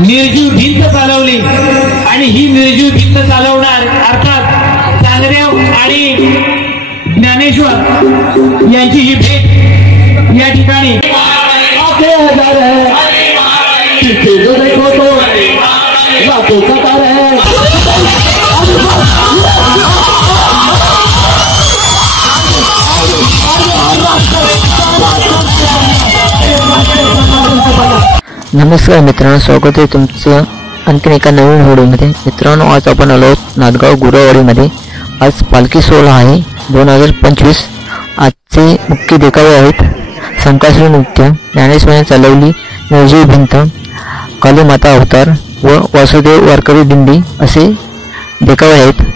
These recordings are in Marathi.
निर्जीव भिंत चालवली आणि ही निर्जीव भिंत चालवणार अर्थात चांगदेव आणि ज्ञानेश्वर यांची ही भेट या ठिकाणी नमस्कार मित्रांनो, स्वागत आहे तुमचं आणखीन एका नवीन व्हिडिओमध्ये। मित्रांनो, आज आपण आलो आहोत नांदगाव गुरवाडीमध्ये। आज पालखी सोहळा आहे 2025। आजचे मुख्य देखावे आहेत संकासुर नृत्य, ज्ञानेश्वरांनी चालवली निर्जीव भिंत, कालीमाता अवतार व वासुदेव वारकरी दिंडी असे देखावे आहेत।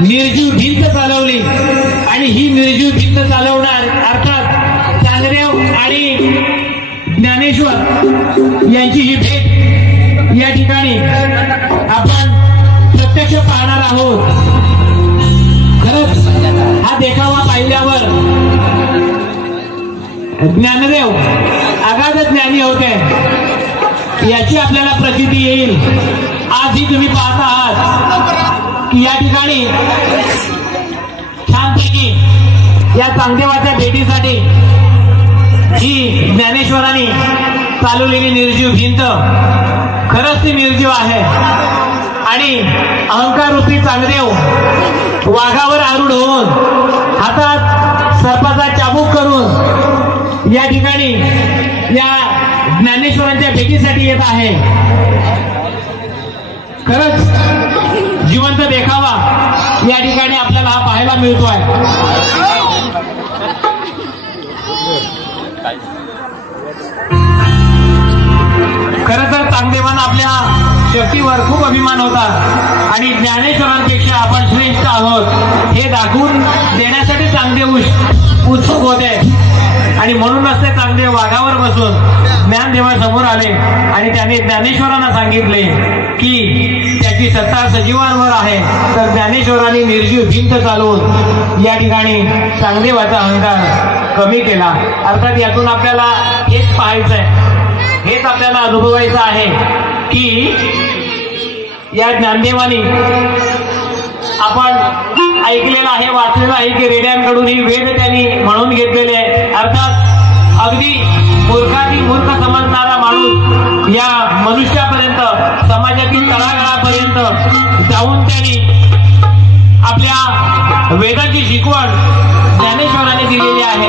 निर्जीव भिंत चालवली आणि ही निर्जीव भिंत चालवणार अर्थात चांगदेव आणि ज्ञानेश्वर यांची ही भेट या ठिकाणी आपण प्रत्यक्ष पाहणार आहोत. खरंच हा देखावा पाहिल्यावर ज्ञानदेव अगाध ज्ञानी होते याची आपल्याला प्रचिती येईल. आजही तुम्ही पाहता आहात की या ठिकाणी छानपैकी या चांगदेवाच्या भेटीसाठी ही ज्ञानेश्वरांनी चालवलेली निर्जीव भिंत खरंच ती निर्जीव आहे आणि अहंकार रूपी चांगदेव वाघावर आरूढ होऊन हातात सर्पाचा चाबूक करून या ठिकाणी या ज्ञानेश्वरांच्या भेटीसाठी येत आहे. खरंच जिवंत देखावा या ठिकाणी आपल्याला हा पाहायला मिळतोय. खरं तर चांगदेवांना आपल्या शक्तीवर खूप अभिमान होता आणि ज्ञानेश्वरांपेक्षा आपण श्रेष्ठ आहोत हे दाखवून देण्यासाठी चांगदेव उत्सुक होते आणि म्हणूनच ते चांगदेव वाघावर बसून ज्ञानदेवासमोर आले आणि त्याने ज्ञानेश्वरांना सांगितले की त्याची सत्ता सजीवांवर आहे. तर ज्ञानेश्वरांनी निर्जीव भिंत चालवून या ठिकाणी चांगदेवाचा अहंकार कमी केला. अर्थात यातून आपल्याला हेच पाहायचंय, हेच आपल्याला अनुभवायचं आहे की या ज्ञानदेवानी आपण ऐकलेलं आहे, वाचलेलं आहे की रेड्यांकडून ही वेद त्यांनी म्हणून घेतलेले आहे. अर्थात अगदी मूर्खातील मूर्ख समजणारा माणूस या मनुष्यापर्यंत, समाजातील तळागाळापर्यंत जाऊन त्यांनी आपल्या वेदाची शिकवण ज्ञानेश्वरांनी दिलेली आहे.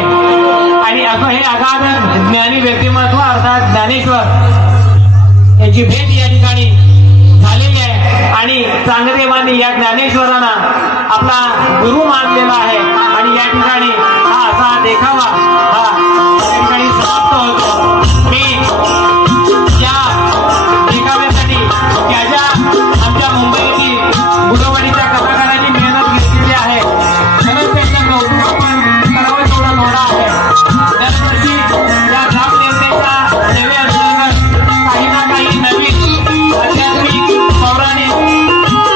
आणि असं हे अगाध ज्ञानी व्यक्तिमत्व अर्थात ज्ञानेश्वर याची भेट या ठिकाणी झालेली आहे आणि चांगदेवांनी या ज्ञानेश्वरांना आपला गुरु मानलेला आहे आणि या ठिकाणी हा असा देखावा हा या ठिकाणी समाप्त होतो. मी या देखाव्यासाठी ज्या आमच्या मुंबईतील गुरुवाडीच्या कलाकारांनी मेहनत घेतलेली आहे खरंच त्यांचं कौतुक आपण करावं तेवढं थोडं आहे. दरवर्षी या ग्रामदेवतेच्या सेवेअंतर्गत काही ना काही नवीन आध्यात्मिक पौराणिक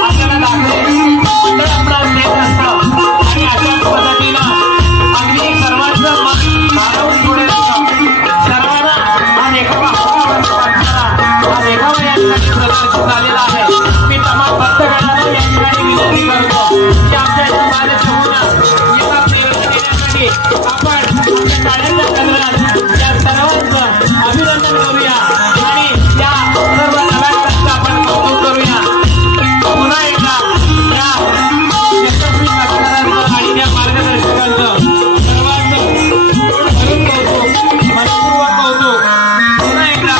आपल्याला दाखले मंडळ आपणास देत असतं आणि अशाच पद्धतीनं अगदी सर्वांचं मन भारावून सोडेल सर्वांना हा देखावा हा देखावा या ठिकाणी प्रदर्शित झालेला आहे. मी तमाम भक्तगणांना या ठिकाणी विनंती करतो की आमच्या या बालचमूला येतात सेवेला देण्यासाठी आपण आपल्या टाळ्यांच्या गजरात या सर्वांचं अभिनंदन करूया आणि या सर्व कलाकारांचं आपण कौतुक करूया. पुन्हा एकदा या यशस्वी कलाकारांचं आणि या मार्गदर्शकांचं सर्वांचं भरून कौतुक, मनपूर्वक कौतुक. पुन्हा एकदा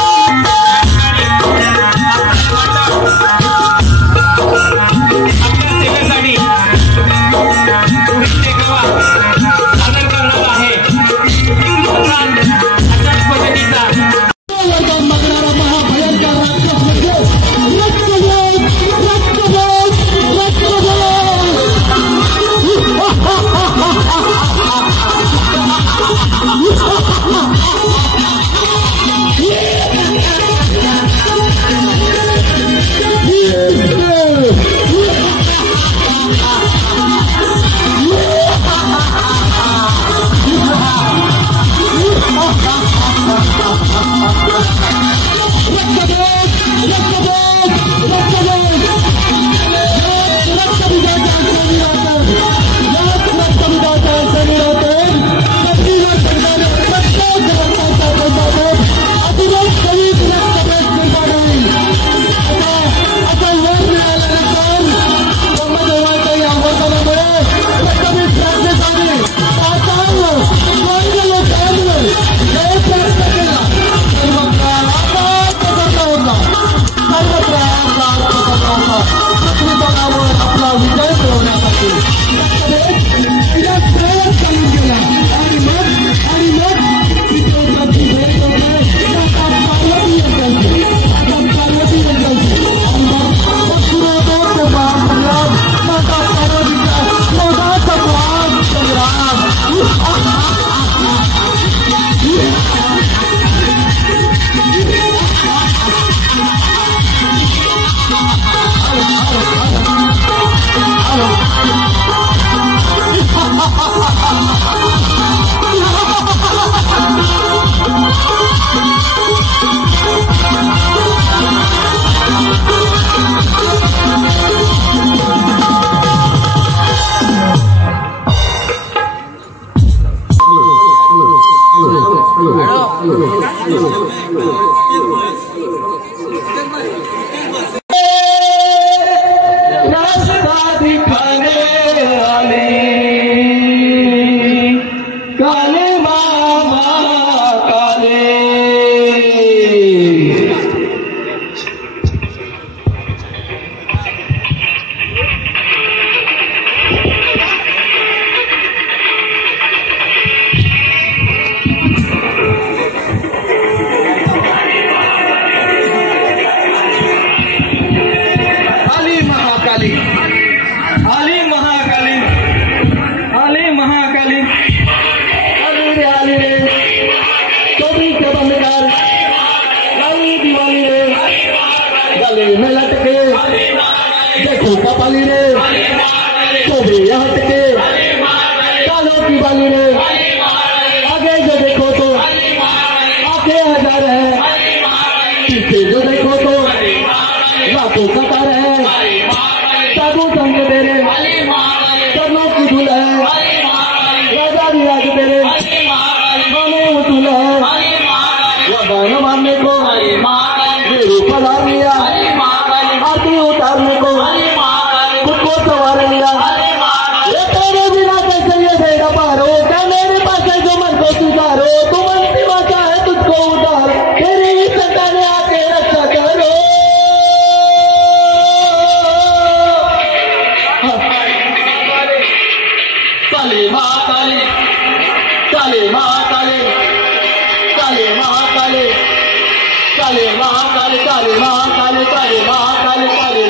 आपल्या सेवेसाठी पुढील देखावा सादर करणार आहे. अशाच पद्धतीचा गले में लटके देखो कपाली रे चोबे हटके कालों की बाली रे आगे जो देखो तो आगे हजार है पीछे जो देखो तो लाखों कतार है साधु संग तेरे चरणों की धूल है राजा रियाज तेरे गाने उतूल है गाना मारने को मेरे पधार लिया आरती उतारने को खुद को सवार लिया ये तेरे बिना कैसे ये बेड़ा पारो क्या मेरे पास है जो मन को स्वीकारो तू मन की वाचा है तुझको उतार तेरी ही सत्ता ने आके रक्षा करो काले माँ काले काले माँ काले काले माँ काले काले माँ काले काले माँ काले काले माँ काले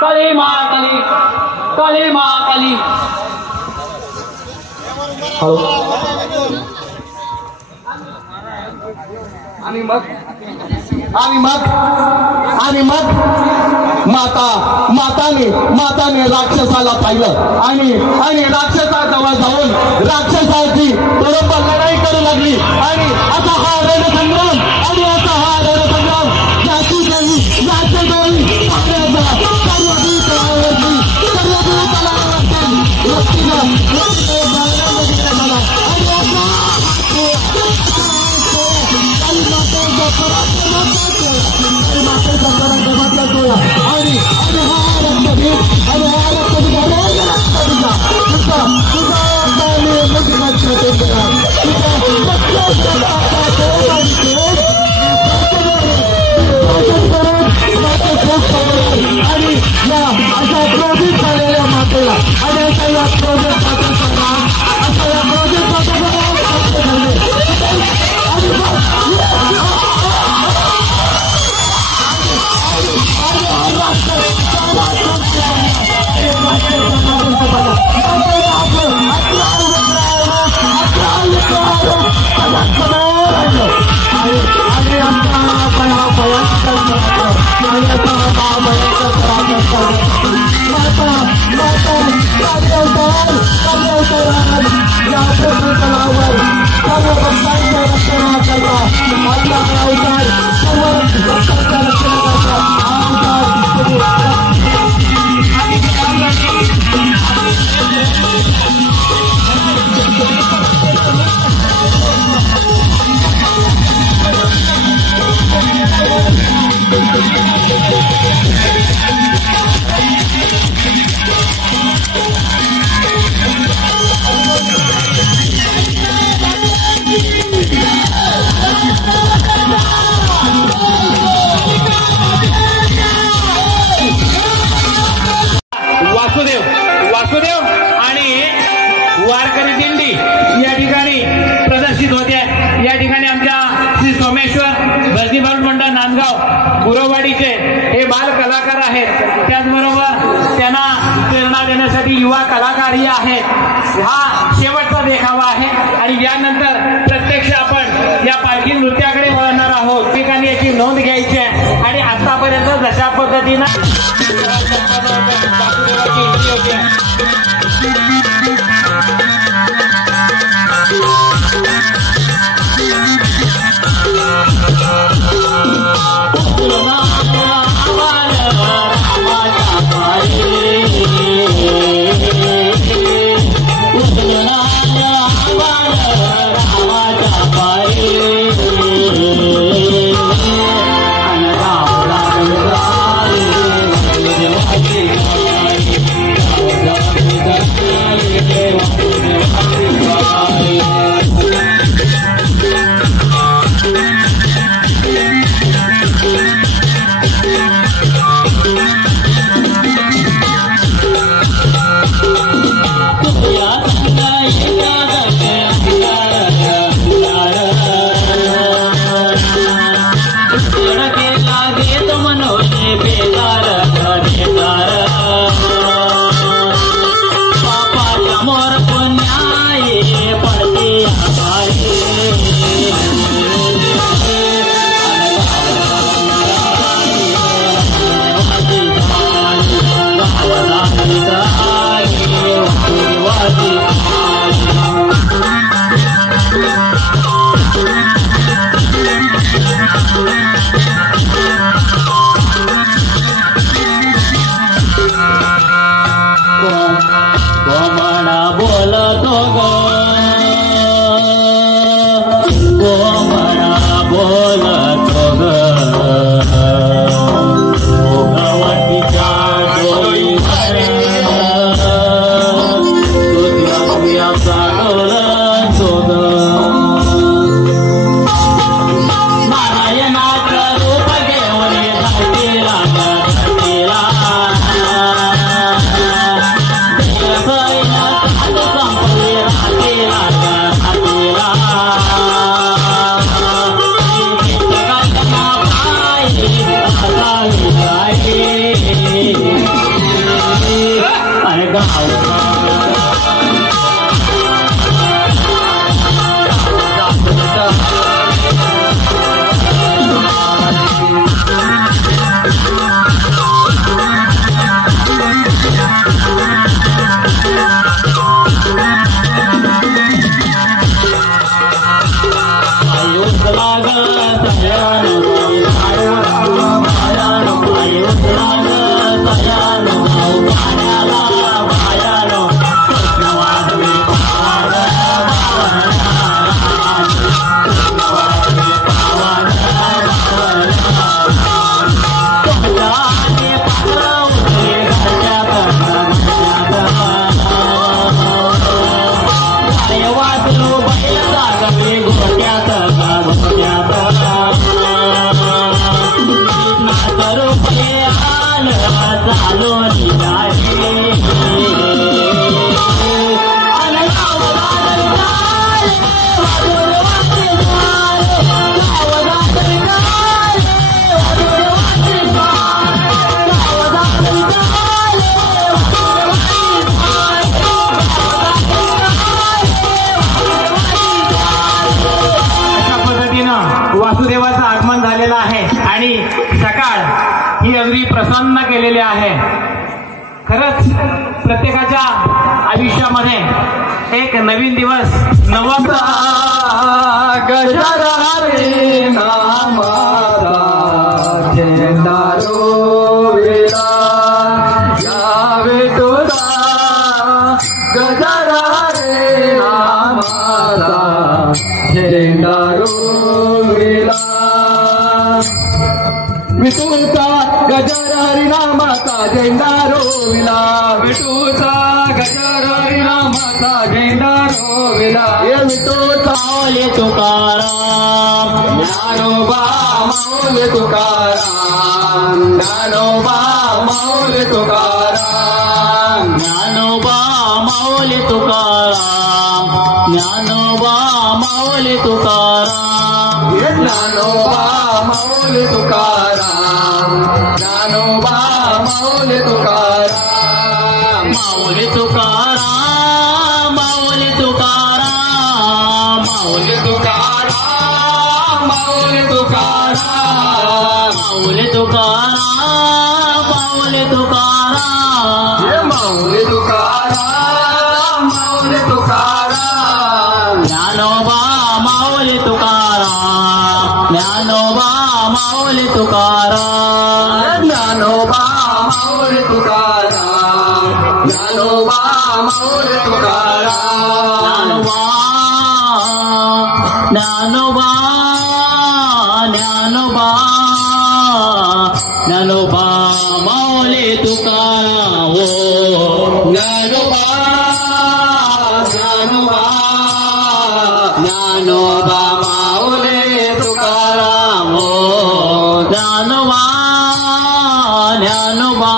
काले माँ काले काले माँ काले आणि मग माताने राक्षसाला पाहिलं आणि राक्षसाजवळ जाऊन राक्षसाची बरोबर लढाई करू लागली आणि असा हा रणसंग्राम जाती देवी वासुदेव आणि वारकरी दिंडी या ठिकाणी प्रदर्शित होते. या ठिकाणी आमच्या श्री सोमेश्वर भजनी बाल मंडळ नांदगाव गुरववाडीचे हे बाल कलाकार आहेत. त्याचबरोबर त्यांना प्रेरणा देण्यासाठी युवा कलाकारही आहेत. हा शेवटचा देखावा आहे आणि यानंतर प्रत्यक्ष आपण या पालखी नृत्याकडे वळणार आहोत. ठिकाणी याची नोंद घ्यायची आहे आणि आतापर्यंत जशा पद्धतीनं वासुदेवाची वासुदेवाचं आगमन झालेलं आहे आणि सकाळ ही अगदी प्रसन्न केलेली आहे. खरंच प्रत्येकाच्या आयुष्यामध्ये एक नवीन दिवस नवं गजरा रे नामारा झेंडारो विला यावे तुरा गजरा रे नामारा झेंडारो विला विठूचा गजर हरिनामाचा झेंडा रोविला विठूचा गजर हरिनामाचा झेंडा रोविला ये विठूचा माऊली तुकाराम ज्ञानोबा माऊली तुकाराम ज्ञानोबा माऊली तुकाराम ज्ञानोबा माऊली तुकाराम ज्ञानोबा माऊली तुकाराम ज्ञानोबा माऊली तुकाराम ज्ञानोबा माऊली तुकाराम माऊली तुकाराम माऊली तुकाराम माऊली तुकाराम माऊली तुकाराम माऊली तुकाराम माऊली तुकाराम माऊली तुकाराम माऊली तुकाराम ज्ञानोबा माऊली तुकाराम ज्ञानोबा माऊली तुकाराम ज्ञानोबा माऊली तुकाराम ज्ञानोबा माऊली तुकाराम ज्ञानोबा ज्ञानोबा ज्ञानोबा माऊली तुकाराम ओ ज्ञानोबा ज्ञानोबा ज्ञानोबा माऊली तुकाराम ओ ज्ञानोबा ज्ञानोबा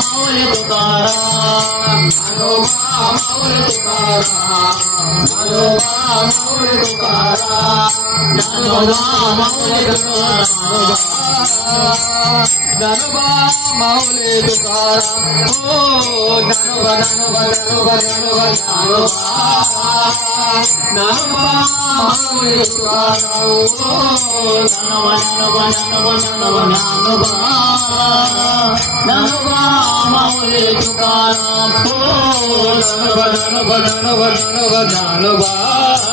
माऊली तुकाराम ज्ञानोबा माऊली ज्ञानोबा माऊली तुकाराम ओ ज्ञानोबा ज्ञानोबा ज्ञानोबा ज्ञानोबा ज्ञानोबा माऊली तुकाराम ओ ज्ञानोबा ज्ञानोबा ज्ञानोबा ज्ञानोबा ज्ञानोबा माऊली तुकाराम ओ ज्ञानोबा ज्ञानोबा ज्ञानोबा ज्ञानोबा ज्ञानोबा